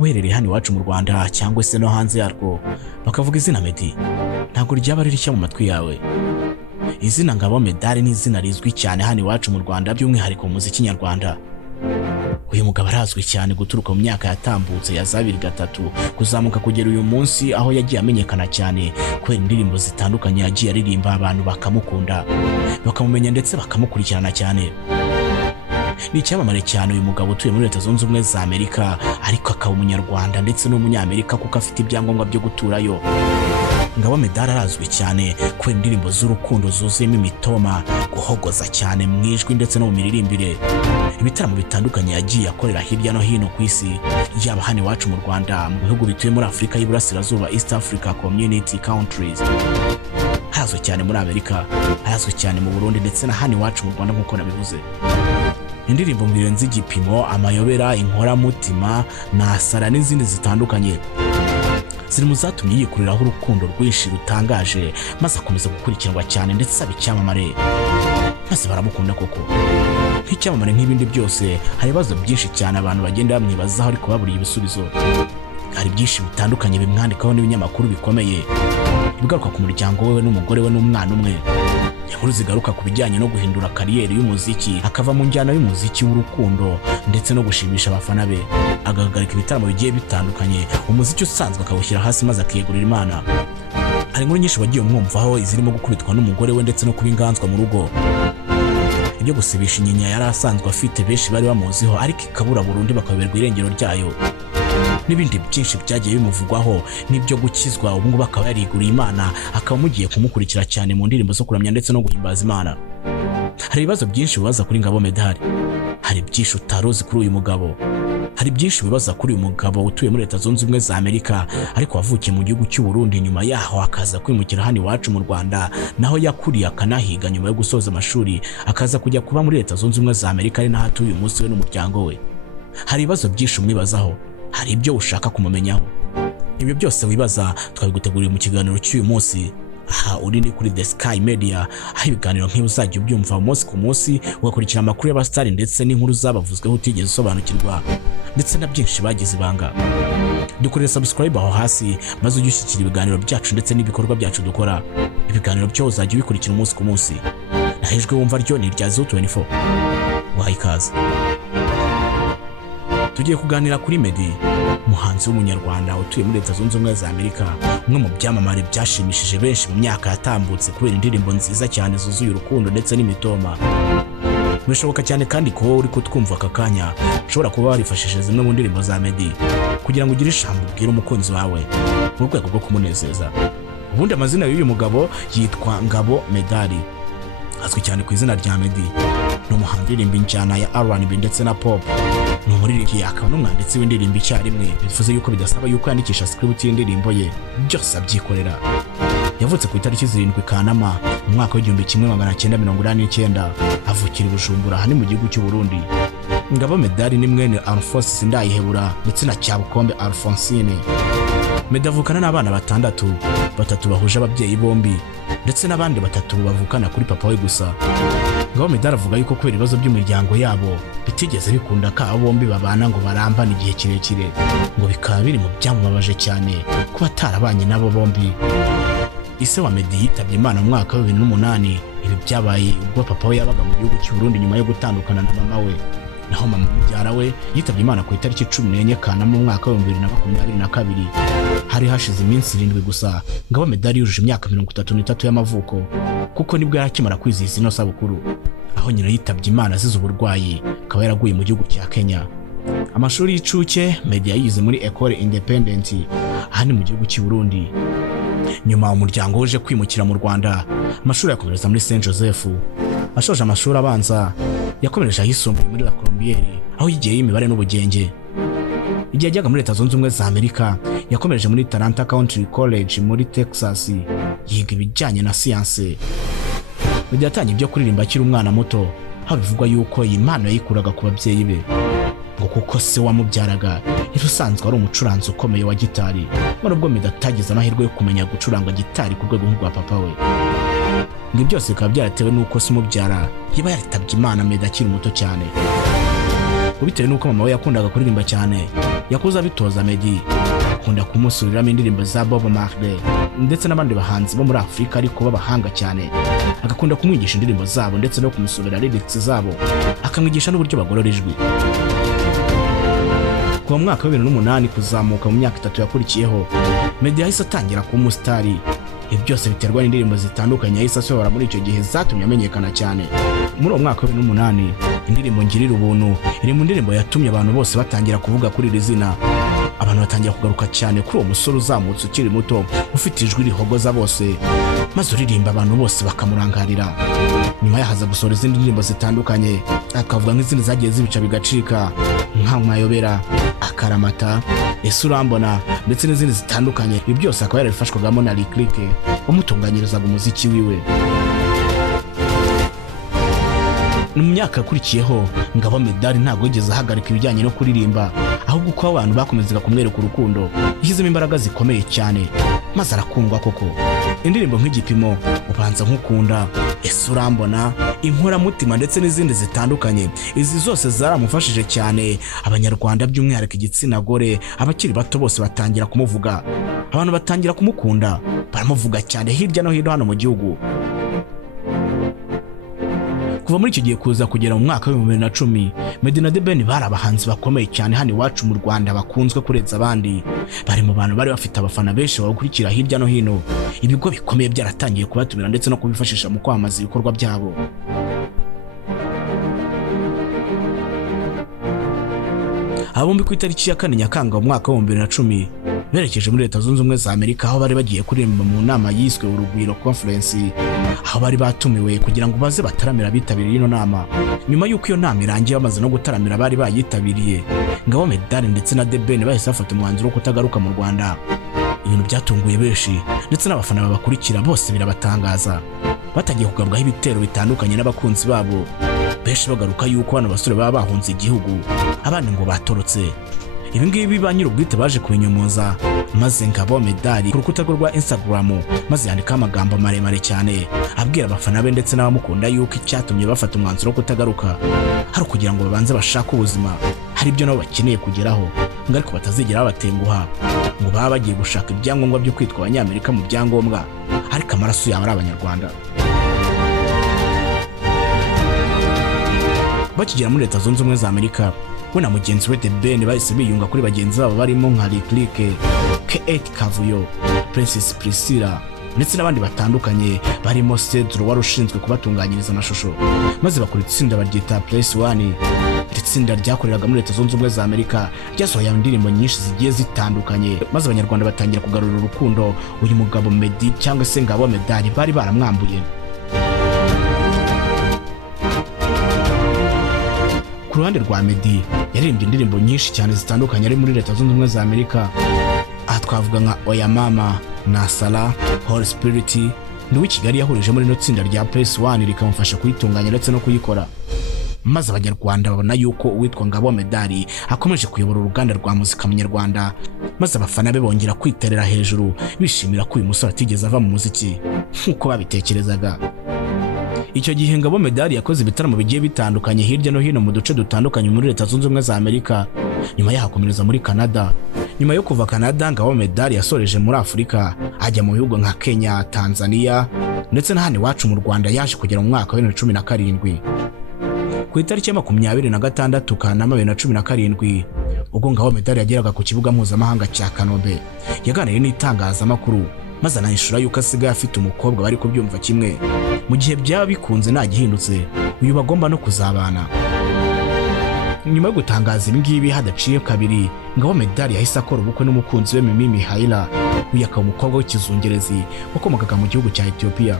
waba uherereye hano iwacu mu Rwanda cyangwa se no hanze yarwo bakavuga izina Meddy, ntabwo ryaba ari rishya mu matwi yawe. Izina Ngabo Meddy ni izina rizwi cyane hano iwacu mu Rwanda, by'umwihariko mu muziki nyarwanda. Uyu mugabo arazwi cyane guturuka mu myaka yatambutse ya za 2003 kuzamuka kugera uyu munsi, aho yagiye amenyekana cyane kubera indirimbo zitandukanye yagiye aririmba, abantu bakamukunda bakamumenya ndetse bakamukurikirana cyane. Ni icyamamare cyane uyu mugabo utuye muri Leta Zunze Ubumwe za Amerika, ariko akaba umunyarwanda ndetse n'umunyamerika kuko afite ibyangombwa byo guturayo. Ngabo Meddy arazwi cyane kubera indirimbo z'urukundo zuzuyemo imitoma, guhogoza cyane mu ijwi ndetse no mu miririmbire. Ibitaramo bitandukanye yagiye akorera hirya no hino ku isi, yaba hano iwacu mu Rwanda, mu bihugu bituye muri Afurika y'Iburasirazuba, East Africa Community Countries. Arazwi cyane muri Amerika, arazwi cyane mu Burundi ndetse na hano iwacu mu Rwanda nk'uko nabivuze. Indirimbo mu birenze igipimo, amayobera, inkoramutima, nasara n'izindi zitandukanye ziri mu zatumye yikuriraho urukundo rwinshi rutangaje, maze akomeza gukurikiranwa cyane ndetse aba icyamamare, maze baramukunda koko. Nk'icyamamare nk'ibindi byose, hari ibibazo byinshi cyane abantu bagenda bamwibazaho ariko baburiye ibisubizo. Hari byinshi bitandukanye bimwandikaho n'ibinyamakuru bikomeye, bigaruka ku muryango we n'umugore we n'umwana umwe. Inkuru zigaruka ku bijyanye no guhindura kariyeri y'umuziki, akava mu njyana y'umuziki w'urukundo ndetse no gushimisha abafana be, agahagarika ibitaramo bigiye bitandukanye, umuziki usanzwe akawushyira hasi maze akiyegurira Imana. Hari inkuru nyinshi wagiye umwumvaho, izirimo gukubitwa n'umugore we ndetse no kuba inganzwa mu rugo. Ibyo gusibisha inyinya yari asanzwe afite benshi bari bamuziho, ariko ikabura burundu bakaberwa irengero ryayo. N'ibindi byinshi byagiye bimuvugwaho, n'ibyo gukizwa, ubu ngubu akaba yariguriye Imana, akaba mugiye kumukurikira cyane mu ndirimbo zo kuramya ndetse no guhimbaza Imana. Hari ibibazo byinshi bibaza kuri Ngabo Meddy, hari byinshi utaruzi kuri uyu mugabo. Hari byinshi bibaza kuri uyu mugabo utuye muri Leta Zunze Ubumwe za Amerika, ariko wavukiye mu gihugu cy'u Burundi, nyuma yaho akaza kwimukira hano iwacu mu Rwanda, naho yakuriye akanahiga. Nyuma yo gusoza amashuri akaza kujya kuba muri Leta Zunze Ubumwe za Amerika, ari naho atuye uyu munsi we n'umuryango we. Hari ibibazo byinshi umwibazaho, hari ibyo ushaka kumumenyaho. Ibyo byose wibaza twabiguteguriye mu kiganiro cy'uyu munsi. Aha uri ni kuri The Sky Media, aho ibiganiro nk'ibi uzajya ubyumva umunsi ku munsi, ugakurikira amakuru y'abasitari ndetse n'inkuru zabavuzweho utigeze usobanukirwa, ndetse na byinshi bagize ibanga. Dukorere subscribe aho hasi, maze ujye ushyikira ibiganiro byacu ndetse n'ibikorwa byacu dukora. Ibiganiro byo uzajya ubikurikira umunsi ku munsi. Nahejwe wumva ryo ni rya Zoo 24. Wahaye ikaze. Tugiye kuganira kuri Meddy, umuhanzi w'umunyarwanda utuye muri Leta Zunze Ubumwe za Amerika, umwe mu byamamare byashimishije benshi mu myaka yatambutse kubera indirimbo nziza cyane zuzuye urukundo ndetse n'imitoma. Bishoboka cyane kandi ko uri kutwumva aka kanya ushobora kuba warifashishije zimwe mu ndirimbo za Meddy kugira ngo ugire ijambo ubwire umukunzi wawe mu rwego rwo kumunezeza. Ubundi amazina y'uyu mugabo yitwa Ngabo Meddy, azwi cyane ku izina rya Meddy. Ni umuhanzi uririmba injyana ya R&B ndetse na pop. Ni umuririmbyi, akaba n'umwanditsi w'indirimbo icyarimwe, bivuze yuko bidasaba yuko yandikisha script y'indirimbo ye, byose abyikorera. Yavutse ku itariki 7 Kanama mu mwaka w'1989, avukira i Bujumbura, hani mu gihugu cy'u Burundi. Ngabo Meddy ni mwene Alphonse Sindayihebura ndetse na Cyabukombe Alphonsine. Meddy avukana n'abana batandatu, batatu bahuje ababyeyi bombi ndetse n'abandi batatu bavukana kuri papa we gusa. Ngabo Meddy avuga yuko kubera ibibazo by'umuryango yabo bitigeze bikunda ko abo bombi babana ngo barambane igihe kirekire, ngo bikaba biri mu byamubabaje cyane kuba atarabanye nabo bombi. Ise wa Meddy yitabye Imana mu mwaka wa 2008. Ibi byabaye ubwo papa we yabaga mu gihugu cy'u Burundi nyuma yo gutandukana na mama we, naho mama mubyara we yitabye Imana ku itariki 14 Kanama mu mwaka wa 2022. Hari hashize iminsi 7 gusa Ngabo Meddy yujuje imyaka 33 y'amavuko, kuko nibwo yarakimara kwizihiza ino sabukuru, aho nyina yitabye Imana azize uburwayi, akaba yaraguye mu gihugu cya Kenya. Amashuri y'incuke Meddy yayize muri École Independent hani mu gihugu cy'u Burundi. Nyuma umuryango uje kwimukira mu Rwanda, amashuri yakomereza muri Saint Joseph. Ashoje amashuri abanza yakomereje ahisumbuye muri La Colombière, aho yigiye imibare n'ubugenge. Igihe yajyaga muri Leta Zunze Ubumwe za Amerika, yakomereje muri Atlanta Country College muri Texas, yiga ibijyanye na siyanse. Meddy yatangiye ibyo kuririmba akiri umwana muto, aho bivugwa yuko iyi mpano yayikuraga ku babyeyi be, ngo kuko se wamubyaraga yari usanzwe ari umucuranzi ukomeye wa gitari, nubwo Meddy atagize amahirwe yo kumenya gucuranga gitari ku rwego nk'urwa papa we. Ngo byose bikaba byaratewe n'uko se umubyara yaba yaritabye Imana Meddy akiri muto cyane. bitewe n'uko mama we yakundaga kuririmba cyane. Yakuze abitoza Meddy, akunda kumusubiriramo indirimbo za Bob Marley ndetse n'abandi bahanzi bo muri Afurika ariko b'abahanga cyane. Agakunda kumwigisha indirimbo zabo ndetse no kumusubira lyrics zabo, akamwigisha n'uburyo bagorora ijwi. Kuva mu mwaka wa 2008 kuzamuka mu myaka 3 yakurikiyeho, Meddy yahise atangira kuba umusitari. Ibi byose biterwa n'indirimbo zitandukanye yahise asohora muri icyo gihe zatumye amenyekana cyane. Muri uwo mwaka wa 2008, indirimbo Ngirira Ubuntu iri mu ndirimbo yatumye abantu bose batangira kuvuga kuri iri zina. Abantu batangira kugaruka cyane kuri uwo musore uzamutse ukiri muto ufite ijwi rihogoza bose, maze uririmba abantu bose bakamurangarira. Nyuma yahaza gusohora izindi ndirimbo zitandukanye, akavuga nk'izindi zagiye zibica bigacika nka Mwayobera, Akaramata, Ese Urambona ndetse n'izindi zitandukanye. Ibi byose akaba yarabifashwagamo na Lick Lick wamutunganyirizaga umuziki wiwe. Mu myaka yakurikiyeho, Ngabo Meddy ntabwo yigeze ahagarika ibijyanye no kuririmba, ahubwo uko abantu bakomezaga kumwereka urukundo yishyizemo imbaraga zikomeye cyane, maze arakundwa koko. Indirimbo nk'Igipimo, Ubanza Nkukunda, Ese Urambona, Inkoramutima ndetse n'izindi zitandukanye, izi zose zaramufashije cyane. Abanyarwanda by'umwihariko igitsina gore, abakiri bato bose batangira kumuvuga, abantu batangira kumukunda, baramuvuga cyane hirya no hino hano mu gihugu. Kuva muri icyo gihe kuza kugera mu mwaka wa 2010, Meddy na The Ben bari abahanzi bakomeye cyane hano iwacu mu Rwanda bakunzwe kurenza abandi. Bari mu bantu bari bafite abafana benshi bakurikira hirya no hino. Ibigo bikomeye byaratangiye kubatumira ndetse no kubifashisha mu kwamamaza ibikorwa byabo. Abombi ku itariki ya 4 Nyakanga mu mwaka wa 2010 berekeje muri Leta Zunze Ubumwe za Amerika, aho bari bagiye kuririmba mu nama yiswe Urugwiro Conference, aho bari batumiwe kugira ngo baze bataramira abitabiriye ino nama. Nyuma y'uko iyo nama irangiye bamaze no gutaramira bari bayitabiriye, Ngabo Meddy ndetse na The Ben bahise bafata umwanzuro wo kutagaruka mu Rwanda. Ibintu byatunguye benshi ndetse n'abafana babakurikira bose birabatangaza. Batangiye kugabwaho ibitero bitandukanye n'abakunzi babo, benshi bagaruka yuko bano basore baba bahunze igihugu, abandi ngo batorotse. Ibi ngibi ba nyir'ubwite baje kubinyomoza, maze Ngabo Meddy ku rukuta rwa Instagram maze yandika amagambo maremare cyane abwira abafana be ndetse n'abamukunda yuko icyatumye bafata umwanzuro wo kutagaruka hari kugira ngo babanze bashaka ubuzima, hari ibyo nabo bakeneye kugeraho, ngo ariko batazigera babatenguha, ngo baba bagiye gushaka ibyangombwa byo kwitwa Abanyamerika mu byangombwa, ariko amaraso yabo ari Abanyarwanda. Bakigera muri Leta Zunze Ubumwe za Amerika, we na mugenzi we The Ben bahise biyunga kuri bagenzi babo barimo nka Lick Lick, K8 Kavuyo, Princess Priscilla ndetse n'abandi batandukanye barimo Cedro wari ushinzwe kubatunganyiriza amashusho, maze bakora itsinda baryita Place One. Iri tsinda ryakoreraga muri Leta Zunze Ubumwe za Amerika ryasohoye indirimbo nyinshi zigiye zitandukanye, maze Abanyarwanda batangira kugarura urukundo uyu mugabo Meddy cyangwa se Ngabo Meddy bari baramwambuye. Ku ruhande rwa Meddy yaririmbye indirimbo nyinshi cyane zitandukanye ari muri Leta Zunze Ubumwe za Amerika. Aha twavuga nka Oya Mama, Nasala, Holy Spirit. Ni Kigali yahurije muri no tsinda rya Place One rikamufasha kuyitunganya ndetse no kuyikora, maze Abanyarwanda babona yuko uwitwa Ngabo Meddy akomeje kuyobora uruganda rwa muzika mu Nyarwanda, maze abafana be bongera kwiterera hejuru bishimira ko uyu musore atigeze ava mu muziki nk'uko babitekerezaga. Icyo gihe Ngabo Meddy yakoze ibitaramo bigiye bitandukanye hirya no hino mu duce dutandukanye muri Leta Zunze Ubumwe za Amerika, nyuma yahakomereza muri Canada. Nyuma yo kuva Canada, Ngabo Meddy yasoreje muri Afurika ajya mu bihugu nka Kenya, Tanzania ndetse n'ahandi iwacu mu Rwanda yaje kugera mu mwaka wa 2017. Ku itariki ya 26 Kanama 2017, ubwo Ngabo Meddy yageraga ku kibuga mpuzamahanga cya Kanombe, yaganiriye n'itangazamakuru maze anahishura yuko asigaye afite umukobwa bari kubyumva kimwe, mu gihe byaba bikunze nta gihindutse uyu bagomba no kuzabana. Nyuma yo gutangaza ibi ngibi hadaciye kabiri, Ngabo Meddy yahise akora ubukwe n'umukunzi we Mimi Mihaila, uyu akaba umukobwa w'ikizungerezi wakomokaga mu gihugu cya Ethiopia.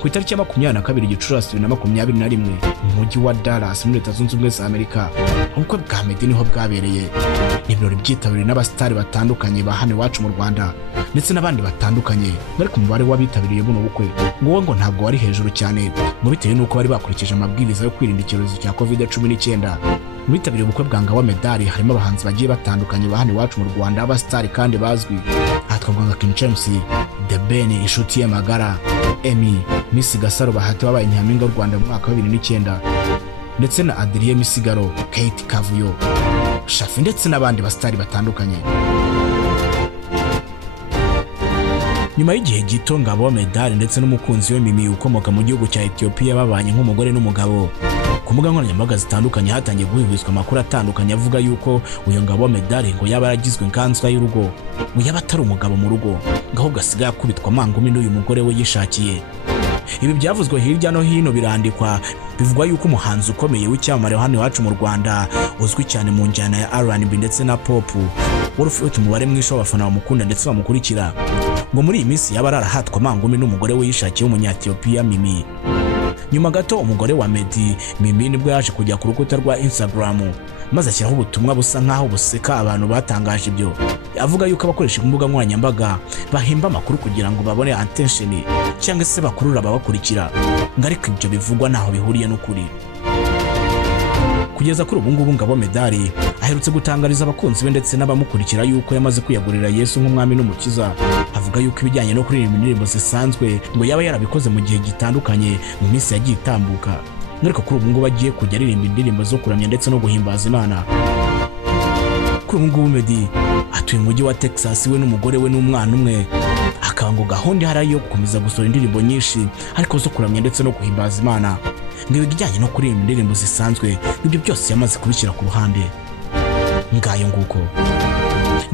Ku itariki ya 22 Gicurasi 2021 mu mujyi wa Dallas muri Leta Zunze Ubumwe za Amerika, ubukwe bwa Meddy niho bwabereye. Ibirori byitabiriwe n'abasitari batandukanye ba hano iwacu mu Rwanda ndetse n'abandi batandukanye, ariko umubare w'abitabiriye buno bukwe ngo ntabwo wari hejuru cyane, mu bitewe n'uko bari bakurikije amabwiriza yo kwirinda icyorezo cya COVID-19. Mu bitabiriye ubukwe bwa Ngabo Meddy harimo abahanzi bagiye batandukanye ba hano iwacu mu Rwanda, abasitari kandi bazwi. Aha twavuga nka King James, The Ben, Inshuti ye Magara, Emmy, Miss Gasaro Bahati wabaye Nyampinga w'u Rwanda mu mwaka wa 2009, ndetse na Adrien Misigaro, Kate Kavuyo, Shafi ndetse n'abandi basitari batandukanye. Nyuma y'igihe gito Ngabo Medali ndetse n'umukunzi we Mimi ukomoka mu gihugu cya Ethiopia babanye nk'umugore n'umugabo, ku mbuga nkoranyambaga zitandukanye hatangiye guhwihwiswa amakuru atandukanye avuga yuko uyu Ngabo Medali ngo yaba yaragizwe inganzwa y'urugo, ngo yaba atari umugabo mu rugo, ngo ahubwo asigaye akubitwa amangumi n'uyu mugore we yishakiye. Ibi byavuzwe hirya no hino birandikwa, bivugwa yuko umuhanzi ukomeye w'icyamamare hano iwacu mu Rwanda uzwi cyane mu njyana ya R&B ndetse na pop, wari ufite umubare mwinshi w'abafana bamukunda ndetse bamukurikira, ngo muri iyi minsi yaba arahatwa amangumi n'umugore we yishakiye w'umunya-Ethiopia Mimi. Nyuma gato umugore wa Meddy, Mimi, nibwo yaje kujya ku rukuta rwa Instagram maze ashyiraho ubutumwa busa nk'aho buseka abantu batangaje ibyo, avuga yuko abakoresha imbuga nkoranyambaga bahimba amakuru kugira ngo babone attention cyangwa se bakurura ababakurikira, ngo ariko ibyo bivugwa ntaho bihuriye n'ukuri. Kugeza kuri ubu ngubu Ngabo Medali aherutse gutangariza abakunzi be ndetse n'abamukurikira yuko yamaze kwiyagurira Yesu nk'umwami n'umukiza, avuga yuko ibijyanye no kuririmba indirimbo zisanzwe ngo yaba yarabikoze mu gihe gitandukanye mu minsi yagiye itambuka, ariko kuri ubu ngubu agiye kujya aririmba indirimbo zo kuramya ndetse no guhimbaza Imana. Kuri ubu ngubu Meddy atuye mu mujyi wa Texas we n'umugore we n'umwana umwe, akaba ngo gahunda ihari yo gukomeza gusohora indirimbo nyinshi ariko zo kuramya ndetse no guhimbaza Imana, ngo ibijyanye no kuririmba indirimbo zisanzwe ibyo byose yamaze kubishyira ku ruhande. Ngayo nguko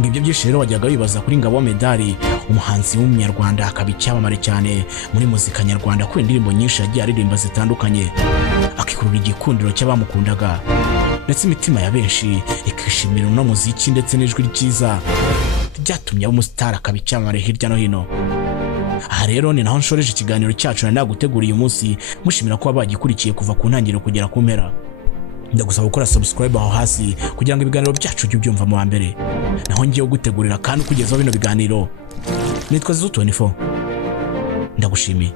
ngo ibyo byinshi rero wajyaga wibaza kuri Ngabo Medali, umuhanzi w'umunyarwanda akaba icyamamare cyane muri muzika nyarwanda kubera indirimbo nyinshi yagiye aririmba zitandukanye, akikurura igikundiro cy'abamukundaga ndetse imitima ya benshi ikishimira no muziki ndetse n'ijwi ryiza byatumye aba umusitari akaba icyamamare hirya no hino. Aha rero ni naho nshoreje ikiganiro cyacu naguteguriye uyu munsi, mushimira kuba bagikurikiye kuva ku ntangiriro kugera ku mpera. Ndagusaba gukora subscribe aho hasi kugira ngo ibiganiro byacu ujye ubyumva mu mbere, naho ngiye gutegurira kandi kugezaho bino biganiro. Nitwa Zutu 24, ndagushimiye.